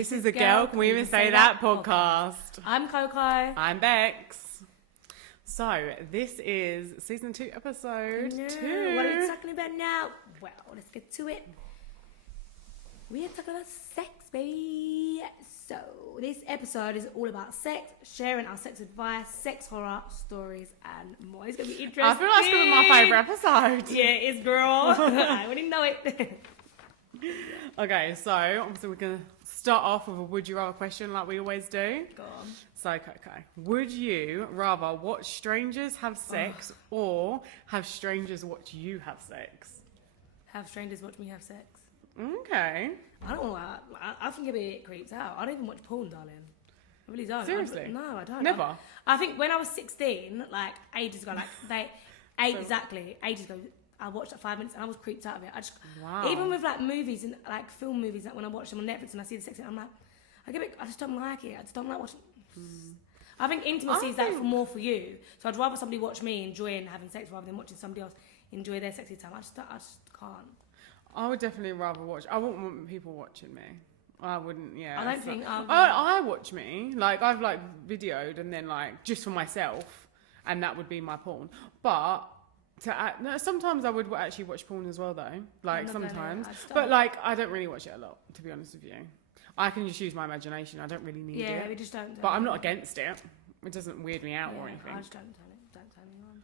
This is the Girl Can We Even Say That podcast. I'm Coco. I'm Bex. So, this is season 2, episode 2. What are we talking about now? Well, let's get to it. We are talking about sex, baby. So, this episode is all about sex, sharing our sex advice, sex horror stories, and more. It's going to be interesting. I feel like it's going to be my favourite episode. Yeah, it is, girl. I already know it. Okay, so obviously we're going to start off with a would you rather question like we always do. Go on. So, Coco, would you rather watch strangers have sex or have strangers watch you have sex? Have strangers watch me have sex. Okay. I don't know. I think a bit creeps out. I don't even watch porn, darling. I really don't. Seriously? No, I don't. Never? I think when I was 16, like ages ago, ages ago, I watched like 5 minutes and I was creeped out of it. Wow. Even with like movies and like film movies, like when I watch them on Netflix and I see the sex scene, I'm like, I just don't like it. I just don't like watching. I think intimacy is like more for you. So I'd rather somebody watch me enjoying having sex rather than watching somebody else enjoy their sexy time. I just can't. I would definitely rather watch. I wouldn't want people watching me. I wouldn't. Yeah. I don't think. I watch me. Like I've like videoed and then like just for myself, and that would be my porn. But sometimes I would actually watch porn as well though. Like sometimes, but like I don't really watch it a lot. To be honest with you, I can just use my imagination. I don't really need it. Yeah, we just don't. But I'm not against it. It doesn't weird me out or anything. I just don't turn me on.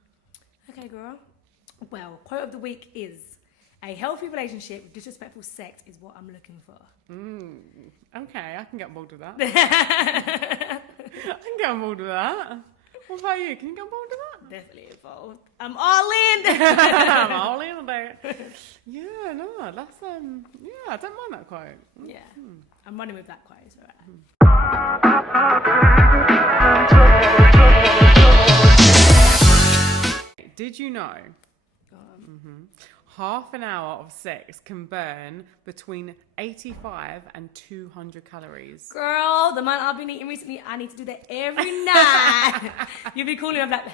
Okay, girl. Well, quote of the week is: a healthy relationship with disrespectful sex is what I'm looking for. Okay, I can get on board with that. I can get on board with that. What about you? Can you get on board with that? Definitely involved. I'm all in. I'm all in about it. Yeah, no, that's yeah, I don't mind that quote. Yeah, I'm running with that quote. It's alright. Did you know? Half an hour of sex can burn between 85 and 200 calories. Girl, the amount I've been eating recently, I need to do that every night. You'll be calling me, I'm like,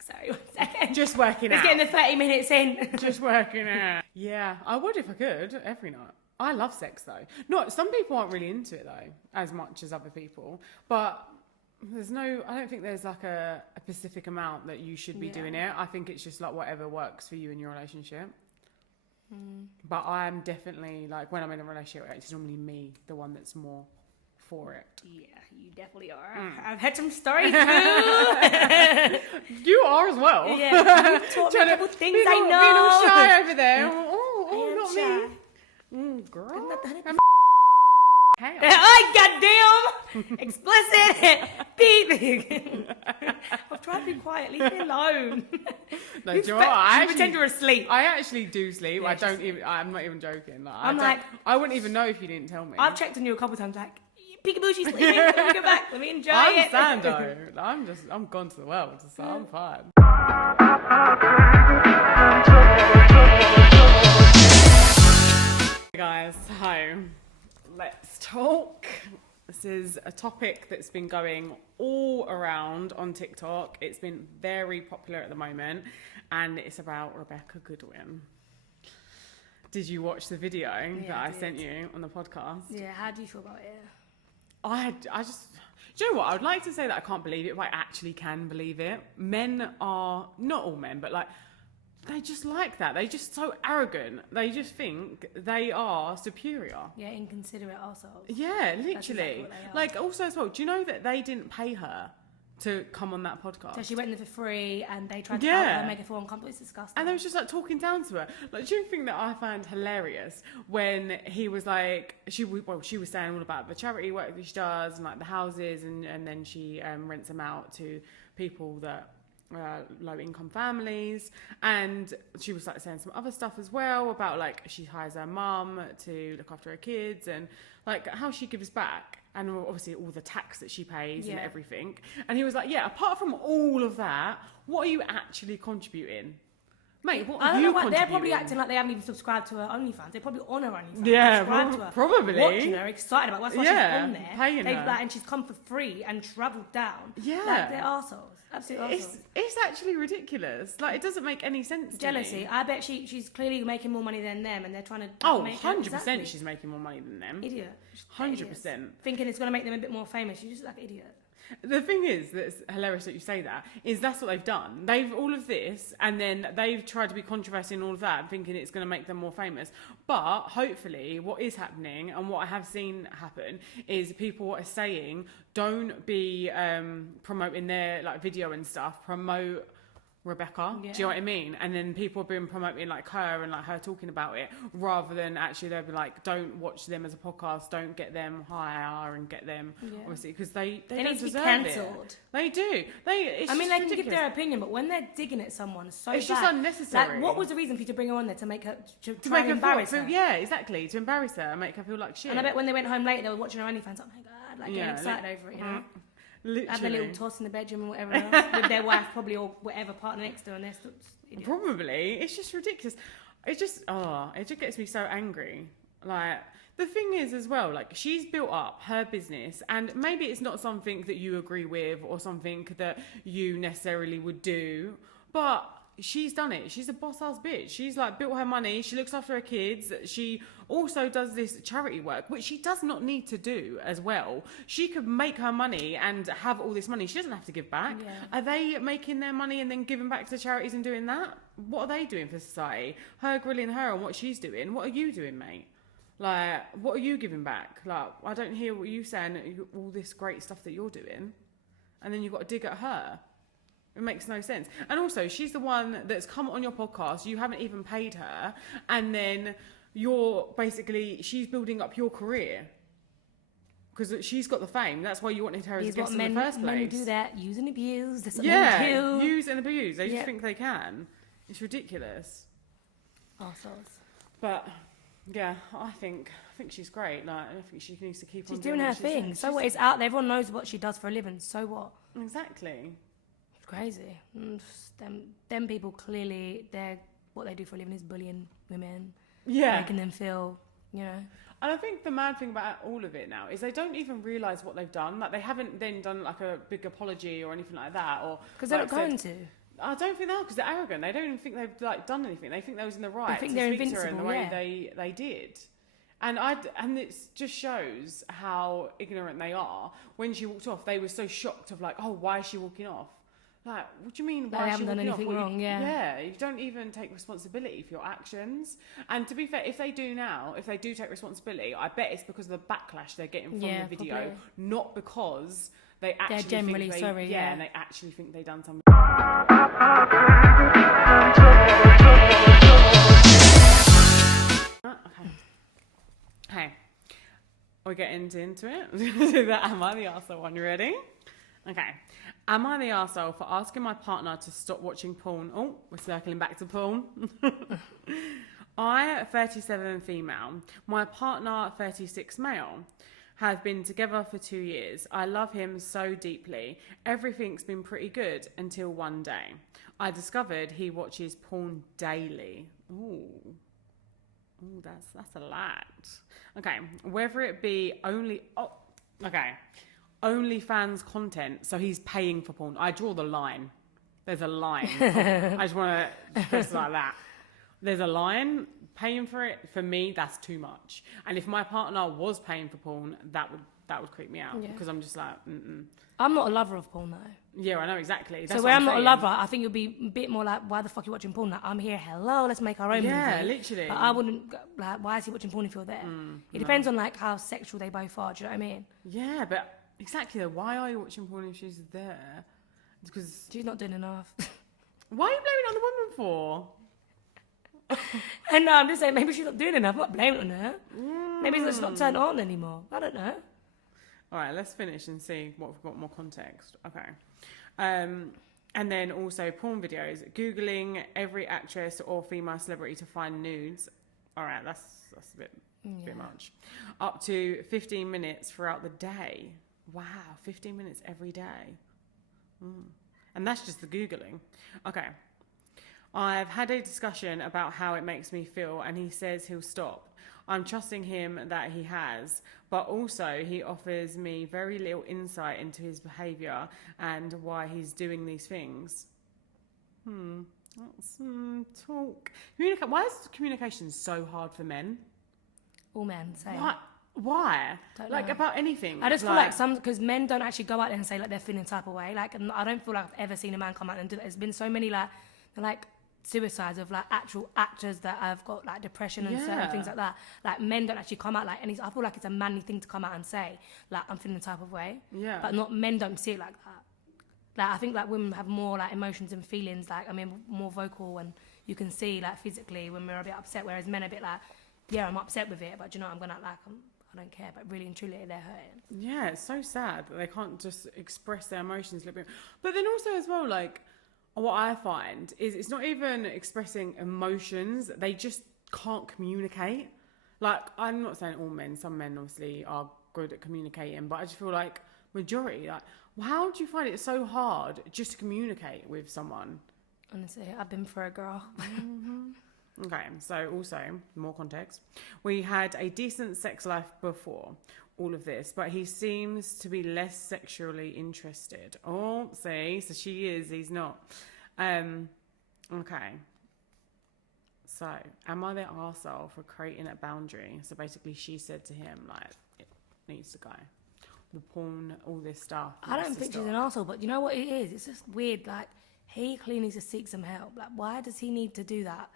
sorry, 1 second. Just working Let's out. get in the 30 minutes in. Just working out. Yeah, I would if I could, every night. I love sex though. Some people aren't really into it though, as much as other people. But I don't think there's like a specific amount that you should be doing it. I think it's just like whatever works for you in your relationship. But I'm definitely like when I'm in a relationship, it's normally me, the one that's more for it. Yeah, you definitely are. I've had some stories too. You are as well. Yeah, you taught me a couple things I know. Being all shy over there. Oh, not shy. me. Girl. I'm not that. Hey, Oh, goddamn! Explicit! Beep! I've tried to be quiet. Leave me alone. No, do you know what? I pretend you're asleep. I actually do sleep. Yeah, I'm not even joking. Like, I wouldn't even know if you didn't tell me. I've checked on you a couple times, like, peekaboo, she's sleeping. Let me go back. Let me enjoy it. I'm Sando. I'm gone to the world, so I'm fine. Hey guys, so let's talk. This is a topic that's been going all around on TikTok. It's been very popular at the moment, and it's about Rebecca Goodwin. Did you watch the video that I sent you on the podcast? Yeah, how do you feel about it? I just, do you know what? I would like to say that I can't believe it, but I actually can believe it. Men are, not all men, but like, they just like that. They're just so arrogant. They just think they are superior. Yeah, inconsiderate assholes. Yeah, literally. Exactly like, also as well, do you know that they didn't pay her to come on that podcast? So she went in there for free and they tried to help her make her feel uncomfortable. It's disgusting. And they was just like talking down to her. Like, do you think that I found hilarious when he was like, she was saying all about the charity work that she does and like the houses and then she rents them out to people that low income families, and she was like saying some other stuff as well about like she hires her mum to look after her kids and like how she gives back and obviously all the tax that she pays and everything. And he was like, yeah, apart from all of that, what are you actually contributing? Mate, what are you contributing? They're probably acting like they haven't even subscribed to her OnlyFans. They're probably on her OnlyFans. Yeah, subscribed to her, probably. watching her, excited about it. That's why she's on there. Paying her. And she's come for free and travelled down. Yeah. Like, they're arseholes. Absolutely awesome. It's actually ridiculous. Like, it doesn't make any sense. Jealousy. To me. I bet she's clearly making more money than them, and they're trying to. Oh, make 100% exactly. she's making more money than them. Idiot. 100%. Thinking it's going to make them a bit more famous. She's just like an idiot. The thing is, that's hilarious that you say that, is that's what they've done. They've all of this, and then they've tried to be controversial and all of that, thinking it's going to make them more famous. But hopefully, what is happening, and what I have seen happen, is people are saying, don't be promoting their like video and stuff. Promote Rebecca. Yeah. Do you know what I mean? And then people have been promoting like her and like her talking about it, rather than actually they'll be like, don't watch them as a podcast, don't get them higher and get them obviously, because they need don't to be deserve cancelled. it. They do. They can ridiculous. Give their opinion, but when they're digging at someone so it's bad, just unnecessary. Like, what was the reason for you to bring her on there to make her to make her embarrass feel, her? yeah, exactly, to embarrass her and make her feel like shit. And I bet when they went home later, they were watching her OnlyFans. Oh my god, like getting excited over it, you know. Literally. Having a little toss in the bedroom or whatever else with their wife probably, or whatever partner next to her, and they're still idiots. Probably. It's just ridiculous. It just gets me so angry. Like, the thing is as well, like, she's built up her business, and maybe it's not something that you agree with or something that you necessarily would do, but she's done it. She's a boss-ass bitch. She's like built her money. She looks after her kids. She also does this charity work, which she does not need to do as well. She could make her money and have all this money. She doesn't have to give back. Yeah. Are they making their money and then giving back to charities and doing that? What are they doing for society? Her grilling her on what she's doing. What are you doing, mate? Like, what are you giving back? Like, I don't hear what you saying, all this great stuff that you're doing, and then you've got to dig at her. It makes no sense. And also, she's the one that's come on your podcast. You haven't even paid her. And then she's building up your career. Because she's got the fame. That's why you wanted her as a guest in the first place. Men do that. Use and abuse. That's what yeah, men do. use and abuse. They just think they can. It's ridiculous. Arseholes. But, yeah, I think she's great. Like, I think she needs to keep on She's doing her thing. So what? It's out there. Everyone knows what she does for a living. So what? Exactly. Crazy. Them people clearly, what they do for a living is bullying women, making them feel, you know. And I think the mad thing about all of it now is they don't even realise what they've done. Like, they haven't then done like a big apology or anything like that, or because they're not going to. I don't think they are, because they're arrogant. They don't even think they've like done anything. They think they was in the right. They think to they're speak invincible. To her in the way they did. And it just shows how ignorant they are. When she walked off, they were so shocked of like, oh, why is she walking off? Like, what do you mean? Why they haven't done anything wrong, Yeah, you don't even take responsibility for your actions. And to be fair, if they do take responsibility, I bet it's because of the backlash they're getting from the video, probably. Not because they actually they're generally think sorry. And they actually think they done something. Okay, we're getting into it. Do that. Am I the arsehole one? You ready? Okay. Am I the arsehole for asking my partner to stop watching porn? Oh, we're circling back to porn. I, 37 female, my partner, 36 male, have been together for 2 years. I love him so deeply. Everything's been pretty good until one day. I discovered he watches porn daily. Ooh, that's a lot. Okay, whether it be OnlyFans content, so he's paying for porn. I draw the line. There's a line. I just want to press like that. There's a line. Paying for it, for me, that's too much. And if my partner was paying for porn, that would creep me out, because I'm just like, I'm not a lover of porn though. Yeah, I know exactly. That's so where I'm not a lover, I think you'll be a bit more like, why the fuck are you watching porn? Like, I'm here, hello, let's make our own movie. Yeah, literally. But I wouldn't, like, why is he watching porn if you're there? It depends on like how sexual they both are, do you know what I mean? Yeah, but exactly though, why are you watching porn if she's there? Because she's not doing enough. Why are you blaming it on the woman for? And no, I'm just saying, maybe she's not doing enough. I'm not blaming it on her. Maybe it's not turned on anymore. I don't know. All right, let's finish and see what we've got more context. Okay. And then also porn videos. Googling every actress or female celebrity to find nudes. All right, that's a bit much. Up to 15 minutes throughout the day. Wow, 15 minutes every day. And that's just the Googling. Okay. I've had a discussion about how it makes me feel, and he says he'll stop. I'm trusting him that he has, but also he offers me very little insight into his behaviour and why he's doing these things. Let's talk. Why is communication so hard for men? All men say. Why? Don't like know. about anything. I just feel like because men don't actually go out there and say like they're feeling type of way. Like, and I don't feel like I've ever seen a man come out and do that. There's been so many like suicides of like actual actors that have got like depression and certain things like that. Like men don't actually come out like, and I feel like it's a manly thing to come out and say like I'm feeling the type of way. Yeah. But not men don't see it like that. Like I think like women have more like emotions and feelings. Like I mean more vocal, and you can see like physically when we're a bit upset. Whereas men are a bit like, yeah, I'm upset with it, but you know I'm gonna like I don't care. But really and truly they're hurting. Yeah, it's so sad that they can't just express their emotions a little bit. But then also as well, like, what I find is it's not even expressing emotions. They just can't communicate. Like, I'm not saying all men. Some men obviously are good at communicating. But I just feel like majority, like, well, how do you find it so hard just to communicate with someone? Honestly, I've been for a girl. Okay, so also, more context. We had a decent sex life before all of this, but he seems to be less sexually interested. Oh, see, so she is, he's not. Okay. So, am I the arsehole for creating a boundary? So basically she said to him, like, it needs to go. The porn, all this stuff. I don't think she's an arsehole, but you know what it is? It's just weird, like, he clearly needs to seek some help. Like, why does he need to do that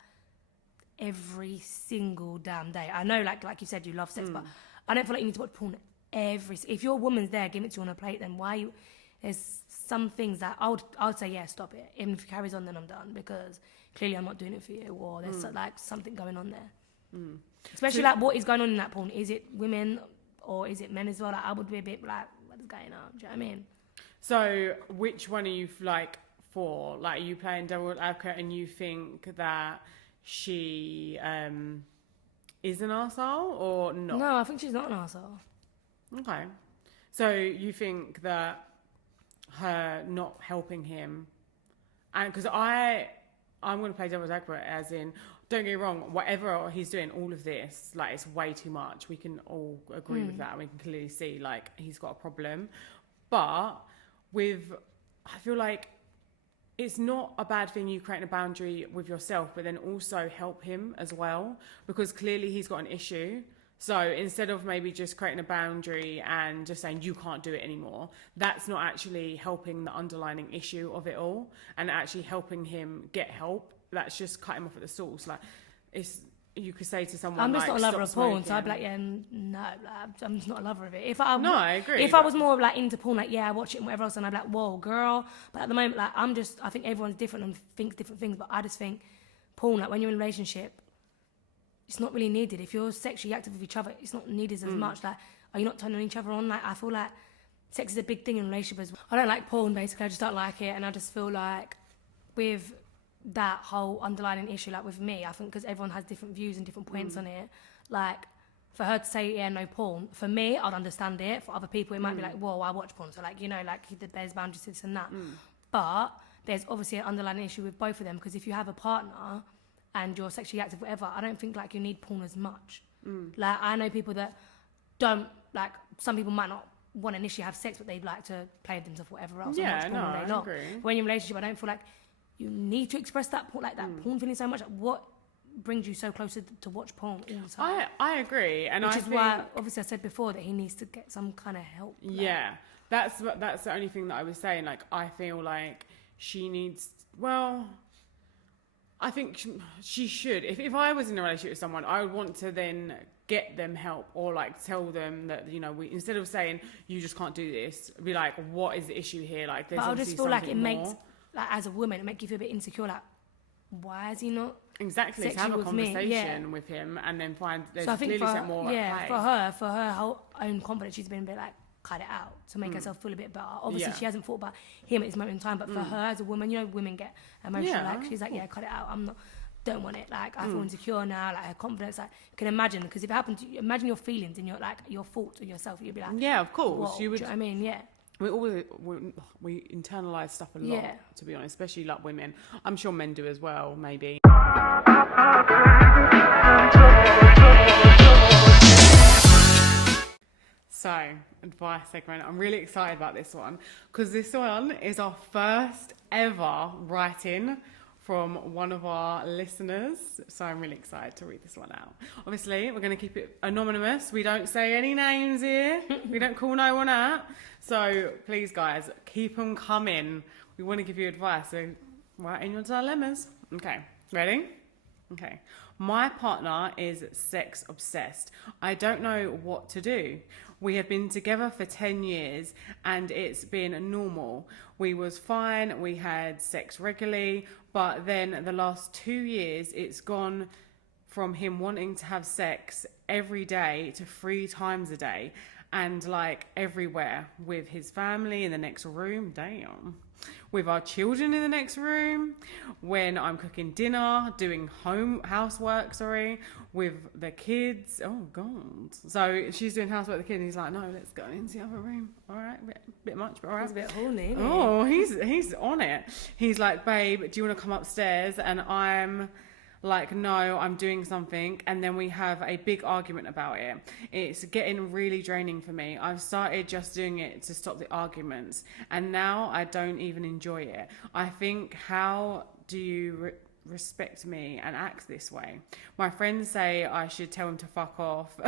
every single damn day? I know, like you said, you love sex, but I don't feel like you need to watch porn if your woman's there giving it to you on a plate, then why you... There's some things that I would say, yeah, stop it. Even if it carries on, then I'm done, because clearly I'm not doing it for you, or there's like something going on there. Especially like what is going on in that porn. Is it women or is it men as well? Like I would be a bit like, what is going on? Do you know what I mean? So which one are you like for? Like, are you playing devil's advocate and you think that she is an arsehole or not? No, I think she's not an arsehole. Okay. So you think that her not helping him, and because I'm going to play devil's advocate, as in, don't get me wrong, whatever he's doing, all of this, like, it's way too much. We can all agree with that. We can clearly see, like, he's got a problem. But I feel like it's not a bad thing you creating a boundary with yourself, but then also help him as well, because clearly he's got an issue. So instead of maybe just creating a boundary and just saying you can't do it anymore, that's not actually helping the underlying issue of it all and actually helping him get help. That's just cut him off at the source. Like, you could say to someone, I'm just like, not a lover of porn, smoking. so I'd be like, yeah, no, like, I'm just not a lover of it. I agree. If I was more like into porn, like, yeah, I watch it and whatever else, and I'd be like, whoa, girl. But at the moment, like, I think everyone's different and thinks different things, but I just think porn, like, when you're in a relationship, it's not really needed. If you're sexually active with each other, it's not needed as much. Like, are you not turning each other on? Like, I feel like sex is a big thing in a relationship as well. I don't like porn, basically. I just don't like it. And I just feel like with that whole underlying issue, like with me, I think because everyone has different views and different points on it, like, for her to say, yeah, no porn, for me, I'd understand it. For other people, it might be like, whoa, I watch porn. So, like, you know, like, there's boundaries, this and that. But there's obviously an underlying issue with both of them, because if you have a partner and you're sexually active, whatever, I don't think, like, you need porn as much. Like, I know people that don't, like, some people might not want to initially have sex, but they'd like to play with themselves, whatever else. Yeah, and watch porn all day long. I agree. When you're in a relationship, I don't feel like you need to express that porn, like, that porn feeling so much. Like, what brings you so close to watch porn all the time? I agree. And Which is why, obviously, I said before that he needs to get some kind of help. Like. Yeah, that's the only thing that I was saying. Like, I feel like she needs, well, I think she should. If I was in a relationship with someone, I would want to then get them help, or like tell them that, you know, we, instead of saying you just can't do this, be like, what is the issue here? Like, there's but I obviously just feel like it something makes, more. like, as a woman, it makes you feel a bit insecure. Like, why is he not exactly to have a conversation with him and then find there's clearly something more at play. For her whole own confidence, she's been a bit like, cut it out to make herself feel a bit better. Obviously, she hasn't thought about him at this moment in time, but for her as a woman, you know, women get emotional. Like, she's like, yeah, cut it out. Don't want it. Like, I feel insecure now. Like, her confidence. Like, you can imagine, because if it happened to you, imagine your feelings and your thoughts of yourself. You'd be like, yeah, of course, you would. Do you know what I mean? Yeah. we internalize stuff a lot, Yeah. to be honest, especially like women. I'm sure men do as well, maybe. So, advice segment. I'm really excited about this one because this one is our first ever write-in from one of our listeners. So I'm really excited to read this one out. Obviously, we're going to keep it anonymous. We don't say any names here. We don't call no one out. So please, guys, keep them coming. We want to give you advice. So write in your dilemmas. Okay, ready? Okay. My partner is sex obsessed. I don't know what to do. We have been together for 10 years and it's been normal. We was fine. We had sex regularly, but then the last 2 years it's gone from him wanting to have sex every day to 3 times a day and like everywhere with his family in the next room. Damn. With our children in the next room, when I'm cooking dinner, doing housework, with the kids. Oh God! So she's doing housework with the kid, and he's like, "No, let's go into the other room." All right, bit much, but all right. He's a bit horny. Isn't he? Oh, he's on it. He's like, "Babe, do you want to come upstairs?" And I'm like, no, I'm doing something, and then we have a big argument about it. It's getting really draining for me. I've started just doing it to stop the arguments, and now I don't even enjoy it. I think, how do you respect me and act this way? My friends say I should tell him to fuck off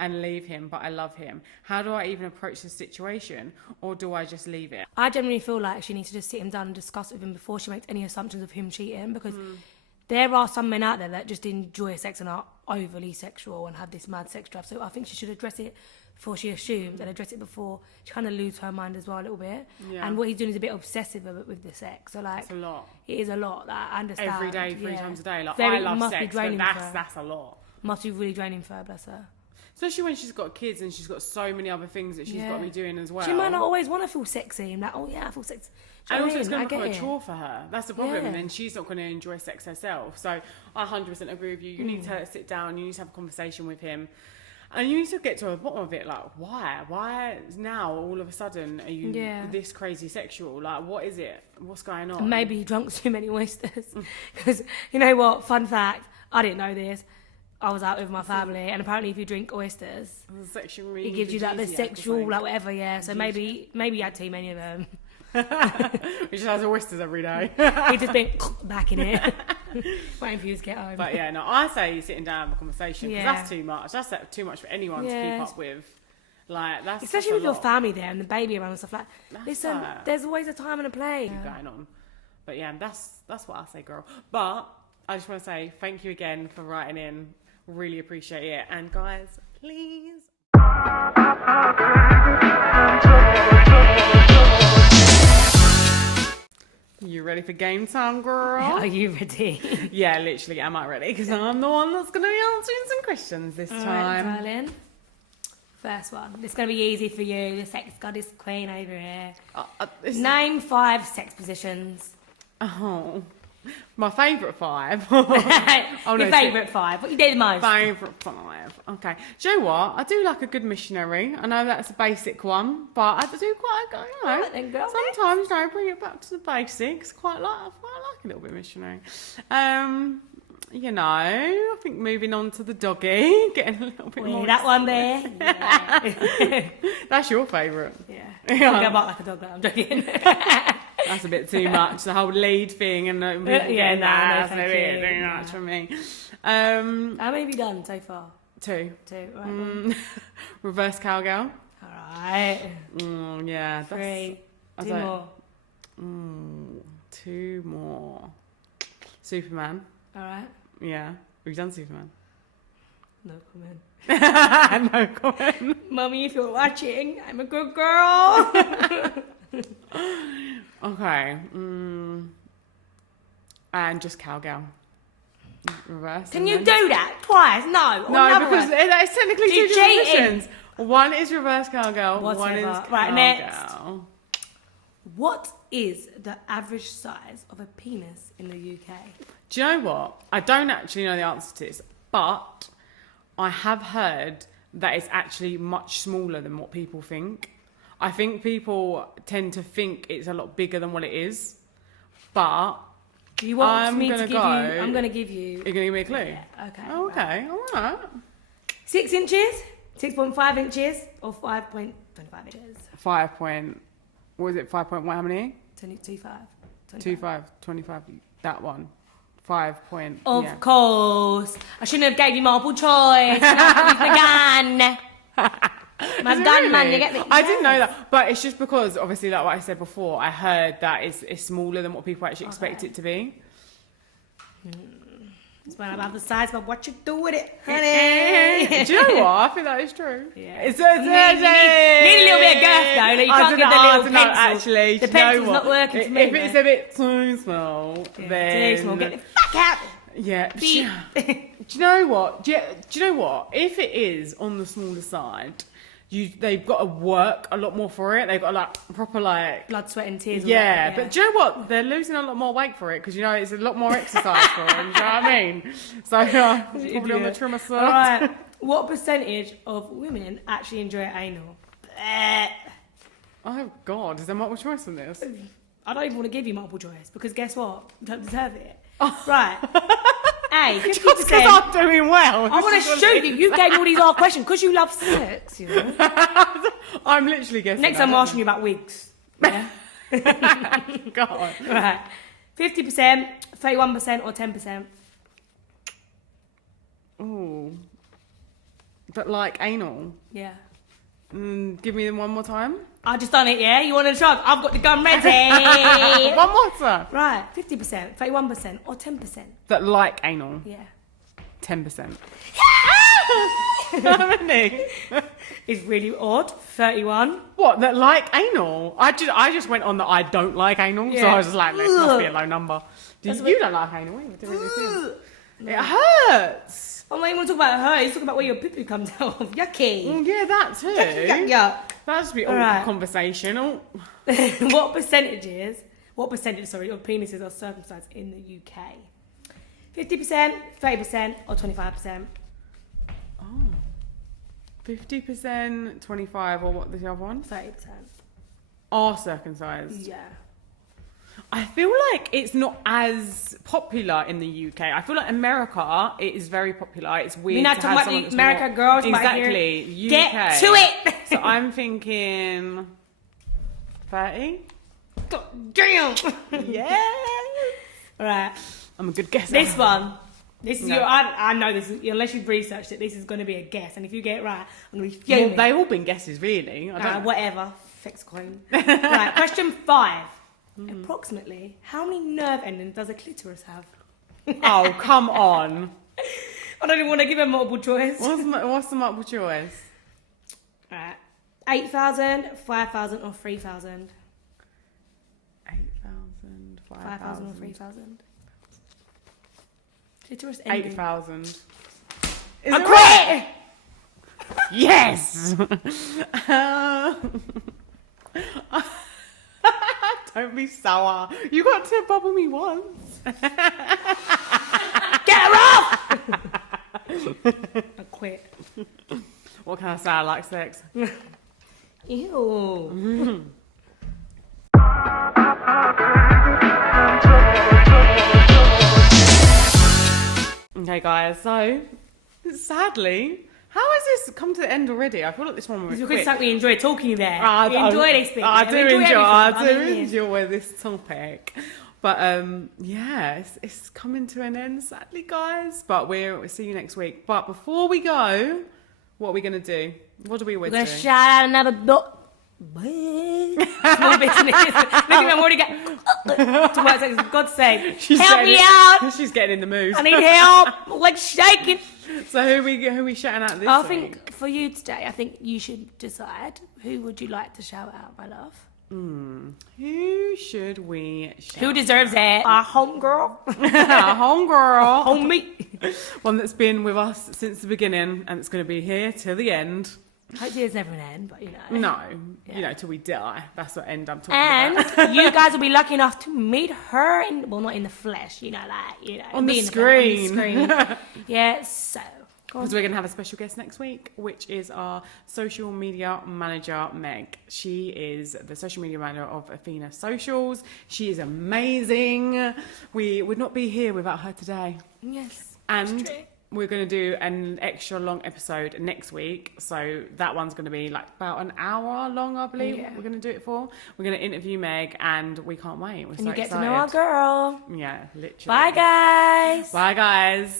and leave him, but I love him. How do I even approach this situation, or do I just leave it? I generally feel like she needs to just sit him down and discuss with him before she makes any assumptions of him cheating, because there are some men out there that just enjoy sex and are overly sexual and have this mad sex drive. So I think she should address it before she assumes, and address it before she kind of loses her mind as well a little bit. Yeah. And what he's doing is a bit obsessive with the sex. So like, It's a lot. it is a lot. That I understand. Every day, 3 times a day. Like, Very, I love must be sex, but draining for her. that's a lot. Must be really draining for her, bless her. Especially when she's got kids and she's got so many other things that she's got to be doing as well. She might not always want to feel sexy. I'm like, oh yeah, I feel sexy. And also it's I going to get become a it. chore for her. That's the problem. Yeah. And then she's not going to enjoy sex herself. So I 100% agree with you. You need to sit down. You need to have a conversation with him. And you need to get to the bottom of it. Like, why? Why now, all of a sudden, are you this crazy sexual? Like, what is it? What's going on? Maybe he drunk too many oysters. Because, you know what, fun fact, I didn't know this. I was out with my family, and apparently if you drink oysters, it gives you like the sexual, like whatever, yeah. So maybe you had too many of them. He just has oysters every day. He just been back in it, waiting for you to get home. But yeah, no, I say sitting down and have a conversation, because that's too much. That's too much for anyone to keep up with. Like, that's especially with your family there and the baby around and stuff like. Listen, that. there's always a time and a place going on. But yeah, that's what I say, girl. But I just want to say thank you again for writing in. Really appreciate it. And guys, please. You ready for game time, girl? Are you ready? Yeah, literally, am I ready? Because I'm the one that's going to be answering some questions this time. Right, darling. First one. This is going to be easy for you. The sex goddess queen over here. Name 5 sex positions. Oh, my favourite 5. Your favourite 5. What you do the most? Favourite 5. Okay. Do you know what? I do like a good missionary. I know that's a basic one, but I do quite, Right then, girl, sometimes, bring it back to the basics. I quite like a little bit missionary. You know, I think moving on to the doggy, getting a little bit more. That one there. Yeah. That's your favourite. Yeah. I go back like a dog, I'm joking. That's a bit too much. The whole lead thing and that's a bit too much for me. How many have you done so far? 2. 2, right. Reverse cowgirl. Alright. Yeah. 3. 2 more. 2 more. Superman. Alright. Yeah. We've done Superman. No comment. No comment. Mummy, if you're watching, I'm a good girl. Okay. And just cowgirl. Reverse. Can you do that twice? No. No, because it's technically 2 different positions. One is reverse cowgirl. Whatever. One is cowgirl. Right, next. What is the average size of a penis in the UK? Do you know what? I don't actually know the answer to this, but I have heard that it's actually much smaller than what people think. I think people tend to think it's a lot bigger than what it is, but You want I'm me to gonna give you? go- I'm going to give you. you're gonna give me a clue. Yeah, okay. Oh, okay, all right. 6 inches, 6.5 inches, or 5.25 inches. 5 point. What was it? 5.1? How many? 25. 25, 25. That one. 5 point. Of yeah. course. I shouldn't have gave you multiple choice. I use my gun. My Is it gun, man. really? You get me? I didn't know that, but it's just because obviously, like what I said before, I heard that it's smaller than what people actually expect it to be. It's not about the size, but what you do with it, honey. Do you know what? I think that is true. Yeah. It's You need a little bit of girth though. Like you can't get the little pencil. Actually, The do you know pencil's what? not working for me. If it's a bit too small, then Too small. Get the fuck out. yeah. Beep. Do you know what? Do you know what? If it is on the smaller side, they've got to work a lot more for it. They've got like proper like. Blood, sweat, and tears. Yeah, but do you know what? They're losing a lot more weight for it because you know it's a lot more exercise for them. Do you know what I mean? So probably on the trimmer side. All right. What percentage of women actually enjoy anal? Oh God, is there multiple choice on this? I don't even want to give you multiple choice because guess what? You don't deserve it. Oh. Right. A, 50%. Just because I'm doing well. I want to show you. You gave me all these hard questions because you love sex, you know. I'm literally guessing. Next time I'm asking you about wigs. Yeah. God. Right. 50%, 31%, or 10%. Ooh. But like anal. Yeah. Give me them one more time. I just done it, yeah? You want to try? I've got the gun ready. One more time. Right. 50%, 31%, or 10%. That like anal. Yeah. 10%. How many? It's really odd. 31. What? That like anal? I just went on that I don't like anal, so Yeah. I was just like, this must be a low number. You don't like anal, it hurts. I'm not even going to talk about her. He's talking about where your poo-poo comes out of. Yucky. Yeah, that too. Yuck. That should be all Alright. conversational. What percentage, of penises are circumcised in the UK? 50%, 30%, or 25%? Oh. 50%, 25, or what was the other one? 30%. Are circumcised. Yeah. I feel like it's not as popular in the UK. I feel like America, it is very popular. It's weird. We're not to talking have about someone the that's America more- girls. Exactly. UK. Get to it. So I'm thinking 30. Damn. Yeah. All right. I'm a good guesser. This one. This is No. your. I know this is, unless you've researched it. This is going to be a guess, and if you get it right, I'm going to be fuming. Well, they've all been guesses, really. I don't. Whatever. Fix queen. Right. Question 5. Approximately, how many nerve endings does a clitoris have? Oh, come on. I don't even want to give a multiple choice. What's the multiple choice? Right. 8,000, 5,000, or 3,000? 8,000, 5,000 or 3,000? Clitoris ending. 8,000. I quit! Yes! Don't be sour. You got to bubble me once. Get her off! I quit. What can I say? I like sex. Ew. Okay, guys. So, sadly, how has this come to the end already? I feel like this one was It's quick. because we enjoy talking there. I We enjoy this bit. I We do everything. enjoy this topic. But yeah, it's coming to an end, sadly, guys. But we'll see you next week. But before we go, what are we gonna do? What do we always We're do? gonna shout out another small business. Look at me, I'm already to my sex. For God's sake, help me out! She's getting in the mood. I need help. My leg's shaking. So who are we shouting out this I week? think for you today, I think you should decide who would you like to shout out, my love. Who should we shout Who deserves it? Our homegirl, Our homegirl. homie. One that's been with us since the beginning and it's going to be here till the end. Hopefully there's never an end, but you know. No, Yeah. till we die. That's what end I'm talking And about. you guys will be lucky enough to meet her not in the flesh, On be the in screen. on the screen. Yeah, so Because we're going to have a special guest next week, which is our social media manager, Meg. She is the social media manager of Athena Socials. She is amazing. We would not be here without her today. Yes. And we're going to do an extra long episode next week. So that one's going to be like about an hour long, I believe. Yeah. We're going to do it for. We're going to interview Meg and we can't wait. We're And so you get excited. to know our girl. Yeah, literally. Bye, guys. Bye, guys.